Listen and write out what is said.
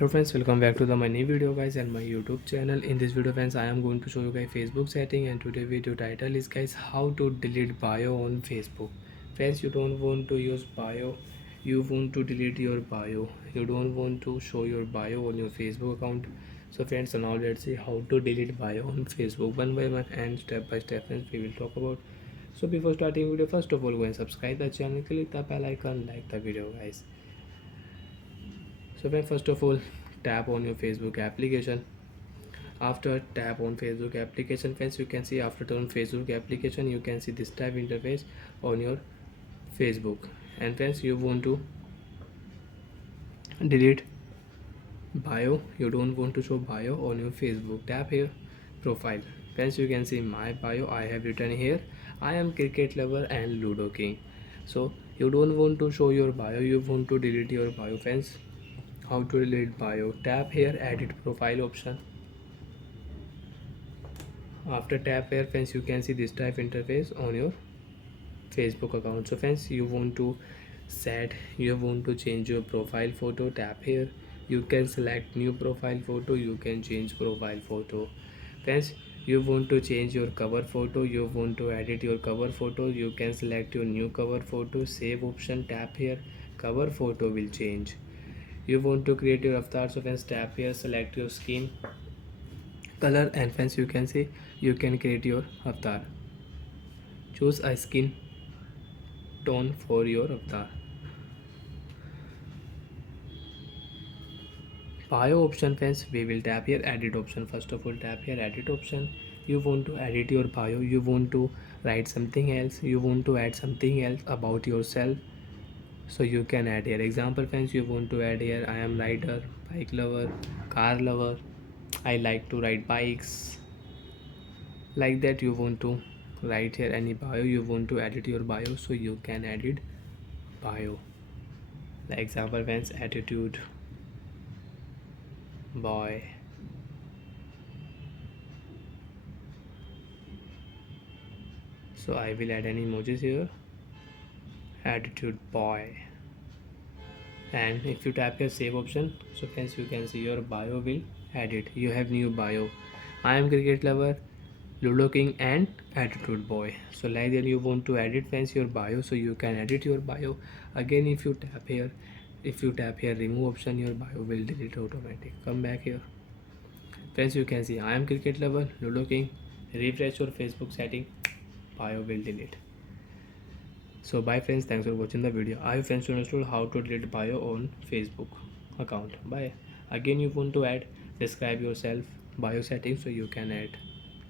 Hello friends, welcome back to my new video guys and my YouTube channel. In this video friends, I am going to show you guys Facebook setting, and today video title is guys how to delete bio on Facebook. Friends, you don't want to use bio, you want to delete your bio, you don't want to show your bio on your Facebook account. So friends, now let's see how to delete bio on Facebook one by one and step by step friends we will talk about. So before starting video, first of all go and subscribe the channel, click the bell icon, like the video guys. So when first of all tap on your Facebook application. After tap on Facebook application friends, you can see after turn Facebook application you can see this type interface on your Facebook. And friends, you want to delete bio, you don't want to show bio on your Facebook, tap here profile. Friends, you can see my bio. I have written here I am cricket lover and Ludo king. So you don't want to show your bio, you want to delete your bio friends. How to delete bio? Tap here edit profile option. After tap here friends, you can see this type interface on your Facebook account. So friends, you want to change your profile photo, tap here. You can select new profile photo, you can change profile photo. Friends, you want to change your cover photo, you want to edit your cover photo, you can select your new cover photo, save option, tap here, cover photo will change. You want to create your avatar, so friends tap here, select your skin color, and friends you can see you can create your avatar. Choose a skin tone for your avatar. Bio option friends, we will tap here edit option. First of all tap here edit option. You want to edit your bio, you want to write something else, you want to add something else about yourself, so you can add here. Example friends, you want to add here I am rider, bike lover, car lover, I like to ride bikes, like that. You want to write here any bio, you want to edit your bio, so you can edit bio. The example friends, attitude boy. So I will add any emojis here, attitude boy. And if you tap your save option, so friends you can see your bio will edit. You have new bio, I am cricket lover, Ludo king and attitude boy. So like that you want to edit friends your bio, so you can edit your bio. Again if you tap here remove option, your bio will delete automatic. Come back here friends, you can see I am cricket lover, Ludo king, refresh your Facebook setting, bio will delete. So bye friends, thanks for watching the video. I hope friends you understood how to delete bio on Facebook account. Bye. Again you want to add describe yourself bio settings, so you can add